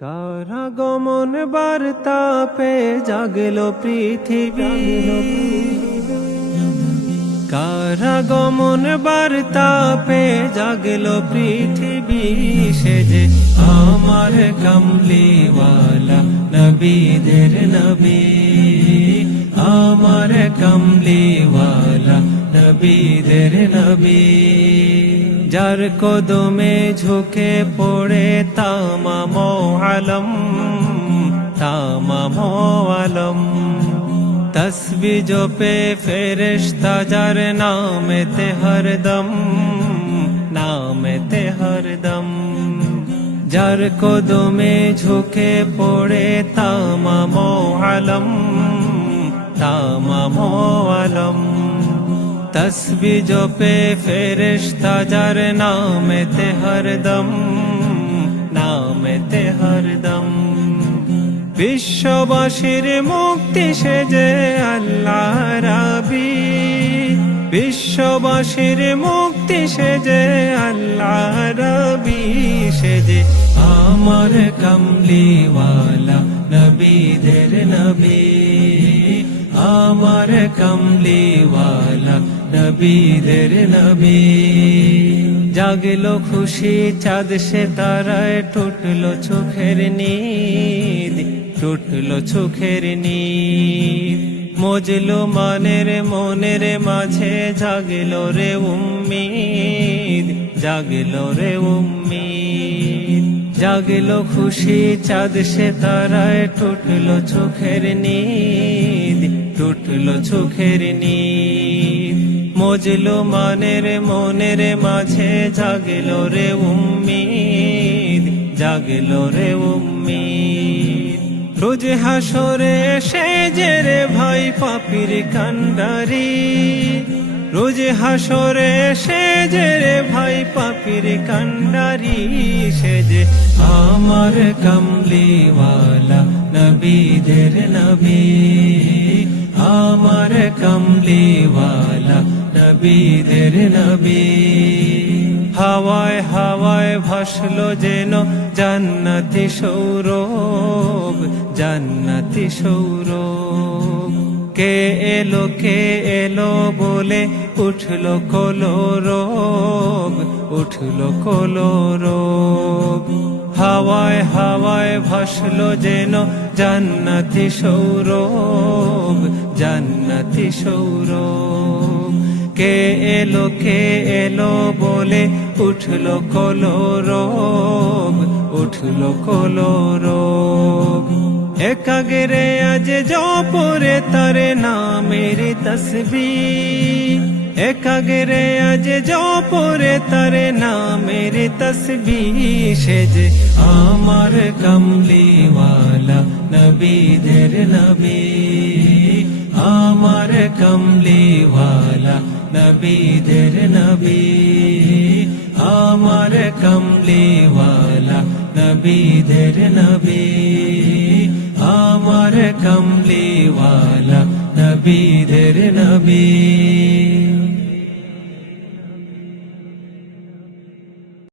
কারাগমন বার্তা পে জাগল পৃথিবী, কারাগমন বার্তা পে জাগল পৃথিবী। সে যে আমার কমলিওয়ালা নবীদের নবী, আমার কমলিওয়ালা নবীদের নবী। যার কদমে ঝুঁকে পড়ে তামাম আলম, তামাম আলম। তসবি জপে ফেরেশতা যার নামেতে হরদম, নামেতে হরদম। যার কদমে ঝুঁকে পড়ে তামাম আলম, তামাম আলম। তসবি জপে ফেরেশতা যার নামেতে হরদম, নামেতে হরদম। বিশ্ববাসীর মুক্তি সে যে আল্লাহ রাবি, বিশ্ববাসীর মুক্তি সে যে আল্লাহ রাবি। সে যে আমার কমলিওয়ালা নবীদের নবী, আমার কমলিওয়ালা নবীদের নবী। জাগলো খুশি চাঁদ সে তারায়, টুটলো চোখের নীদ, টুটলো চোখের নীদ। মজলো মনের মাঝে জাগলো রে উম্মিদ, জাগলো রে উম্মিদ। জাগলো খুশি চাঁদ সে তারায়, টুটলো চোখের নীদ, টুটলো চোখের নীদ। মজলো মনের মাঝে জাগলো রে উম্মিদ, জাগলো রে উম্মিদ। রোজ হাসরে সে যে রে ভাই পাপীর কান্ডারি, রোজ হাসরে সে যে রে ভাই পাপীর কান্ডারি। সে যে আমার কমলিওয়ালা নবীদের নবী, আমার কমলিওয়ালা নবীদের নবী। হাওয়ায় হাওয়ায় ভাসলো যেন জান্নাতি সৌরভ, জান্নাতি সৌরভ। কে এলো বলে উঠলো কলরব, উঠলো কলরব। হাওয়ায় হাওয়ায় ভাসলো যেন জান্নাতি সৌরভ, জান্নাতি সৌরভ। কে এলো বলে উঠলো কলরব, উঠলো কলরব। একাগ্রে আজ জপরে তারে নামের তসবিহ, একাগ্রে আজ জপরে তারে নামের তসবিহ। সে যে আমার কমলিওয়ালা নবীদের নবী, আমার কমলিওয়ালা নবীদের নবী, আমার কমলিওয়ালা নবীদের নবী, আমার কমলিওয়ালা নবীদের